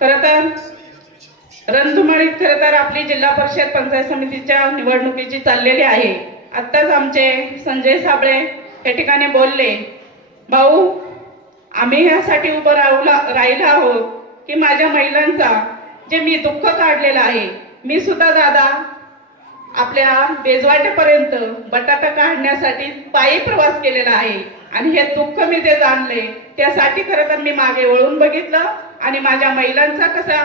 खरं तर रणधुमाळीत खरं तर आपली जिल्हा परिषद पंचायत समितीच्या निवडणुकीची चाललेली आहे। आत्ताच आमचे संजय साबळे या ठिकाणी बोलले, भाऊ आम्ही यासाठी उभं राहिलो आहोत की माझ्या महिलांचा जे मी दुःख काढलेलं आहे, मी सुद्धा दादा आपल्या बेजवाटेपर्यंत बटाटा काढण्यासाठी पायी प्रवास केलेला आहे आणि हे दुःख मी जे जाणले त्यासाठी खरं तर मी मागे वळून बघितलं आणि माझ्या महिलांचा कसा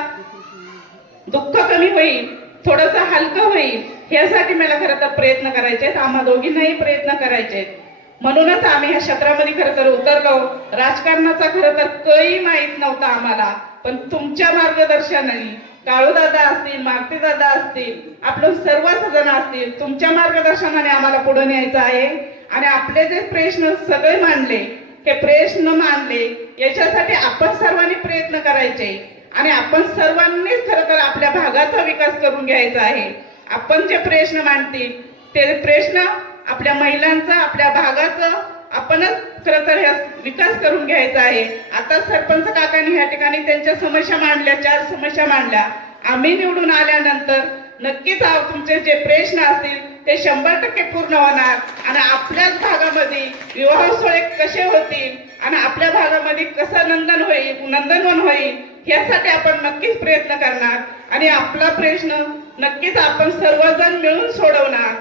दुःख कमी होईल, थोडंसं हलकं होईल यासाठी मला खरं तर प्रयत्न करायचे आहेत। आम्हा दोघींनाही प्रयत्न करायचे आहेत, म्हणूनच आम्ही या क्षेत्रामध्ये खरं तर उतरलो। राजकारणाचा खरं तर काही माहीत नव्हता आम्हाला, पण तुमच्या मार्गदर्शनाने काळूदादा असतील, मारुतीदादा असतील, आपलं सर्वच जण असतील, तुमच्या मार्गदर्शनाने आम्हाला पुढे न्यायचं आहे आणि आपले जे प्रश्न सगळे मांडले हे प्रश्न मांडले याच्यासाठी आपण सर्वांनी प्रयत्न करायचे आणि आपण सर्वांनीच खरं तर आपल्या भागाचा विकास करून घ्यायचा आहे। आपण जे प्रश्न मांडतील ते प्रश्न आपल्या महिलांचा, आपल्या भागाचा आपणच खरं तर विकास करून घ्यायचा आहे। आता सरपंच काकांनी या ठिकाणी त्यांच्या समस्या मांडल्या, 4 समस्या मांडल्या। आम्ही निवडून आल्यानंतर नक्कीच तुमचे जे प्रश्न असतील ते 100% पूर्ण होणार आणि आपल्याच भागामध्ये विवाह सोहळे कसे होतील आणि आपल्या भागामध्ये कसं नंदनवन होईल यासाठी आपण नक्कीच प्रयत्न करणार आणि आपला प्रश्न नक्कीच आपण सर्वजण मिळून सोडवणार।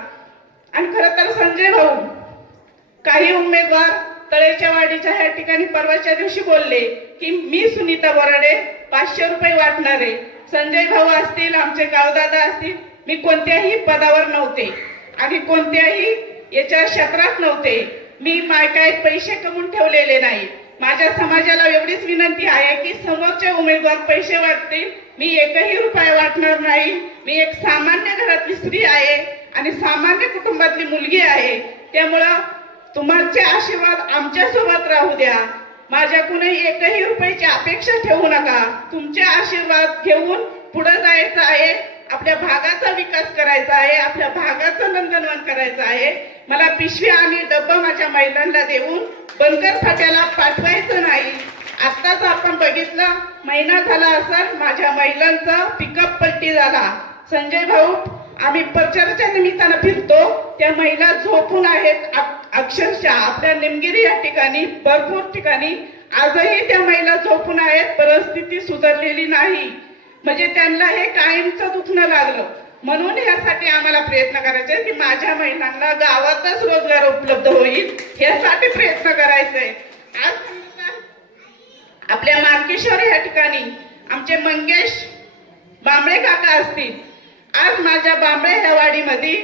आणि खरं तर संजय भाऊ, काही उमेदवार तळेच्या वाडीच्या ह्या ठिकाणी परवाच्या दिवशी बोलले की मी सुनीता बोराडे 500 रुपये वाटणार आहे। संजय भाऊ असतील, आमचे गावदादा असतील, मी कोणत्याही पदावर नव्हते आणि कोणत्याही याच्या क्षेत्रात नव्हते, मी काय पैसे कमवून ठेवलेले नाही। माझ्या समाजाला एवढीच विनंती आहे की समोरचे उमेदवार पैसे वाटतील, मी एकही रुपया वाटणार नाही। मी एक सामान्य घरातली स्त्री आहे आणि सामान्य कुटुंबातली मुलगी आहे, त्यामुळं तुमचे आशीर्वाद आमच्या सोबत राहू द्या। माझ्याकडूनही एकही रुपयाची अपेक्षा ठेवू नका, तुमचे आशीर्वाद घेऊन पुढे जायचं आहे, आपल्या भागाचा विकास करायचा आहे, आपल्या भागाचं नंदनवन करायचं आहे। मला पिशवी आणि डब्बा माझ्या महिलांना देऊन बनकर फाट्याला पाठवायचं नाही। आत्ताच आपण बघितलं, महिना झाला असेल माझ्या महिलांचा पिकअप पलटी झाला। संजय भाऊ, आम्ही प्रचाराच्या निमित्तानं फिरतो, त्या महिला झोपून आहेत अक्षरशः आपल्या निमगिरी या ठिकाणी, भरपूर ठिकाणी आजही त्या महिला झोपून आहेत, परिस्थिती सुधारलेली नाही, म्हणजे त्यांना हे कायमचं दुखणं लागलं। म्हणून यासाठी आम्हाला प्रयत्न करायचे की माझ्या महिलांना गावातच रोजगार उपलब्ध होईल यासाठी प्रयत्न करायचे। आज आपल्या मार्केश्वर या ठिकाणी आमचे मंगेश बांबळे काका असतील, आज माझ्या बांबळे ह्या वाडीमध्ये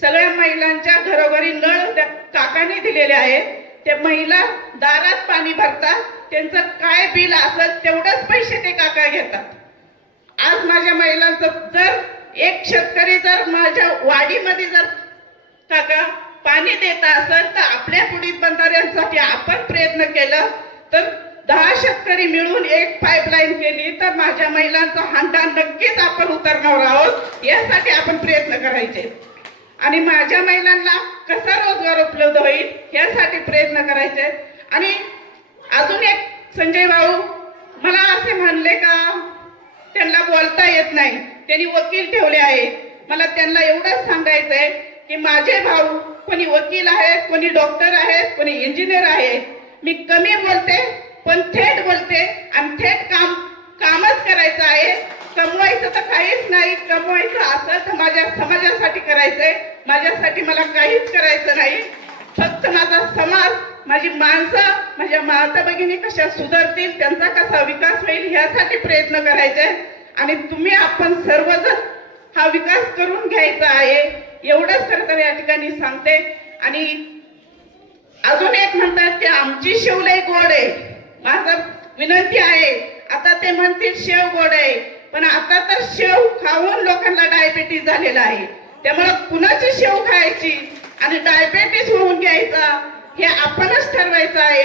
सगळ्या महिलांच्या घरोघरी नळ त्या काकांनी दिलेले आहेत। ते महिला दारात पाणी भरतात, त्यांचं काय बिल असेल तेवढेच पैसे ते काका घेतात। आज माझ्या महिलांचं जर एक शेतकरी जर माझ्या वाडीमध्ये जर काका पाणी देत असेल तर आपल्या पुढील बंधाऱ्यांसाठी आपण प्रयत्न केलं तर 10 शेतकरी मिळून एक पाईपलाईन केली तर माझ्या महिलांचा हंडा नक्कीच आपण उतरणार आहोत, यासाठी आपण प्रयत्न करायचे आणि माझ्या महिलांना कसा रोजगार उपलब्ध होईल यासाठी प्रयत्न करायचे। आणि अजून एक संजय भाऊ मला असे म्हणले का त्यांना बोलता येत नाही, त्यांनी वकील ठेवले आहेत। मला त्यांना एवढंच सांगायचंय की माझे भाऊ कोणी वकील आहेत, कोणी डॉक्टर आहेत, कोणी इंजिनियर आहेत, मी कमी बोलते पण थेट बोलते आणि थेट कामच करायचं आहे। कमवायचं तर काहीच नाही, कमवायचं असं तर माझ्या समाजासाठी करायचंय, माझ्यासाठी मला काहीच करायचं नाही। फक्त माझा समाज, माझी माणसं, माझ्या माता भगिनी कशा सुधारतील, त्यांचा कसा विकास होईल यासाठी प्रयत्न करायचे आणि तुम्ही आपण सर्वजण हा विकास करून घ्यायचा आहे, एवढंच करता या ठिकाणी सांगते। आणि अजून एक म्हणतात की आमची शेव लय गोड आहे, माझं विनंती आहे, आता ते म्हणतील शेव गोड आहे, पण आता तर शेव खाऊन लोकांना डायबिटीज झालेला आहे, त्यामुळे कुणाची शेव खायची आणि डायबिटीज होऊन घ्यायचा हे आपणच ठरवायचं आहे।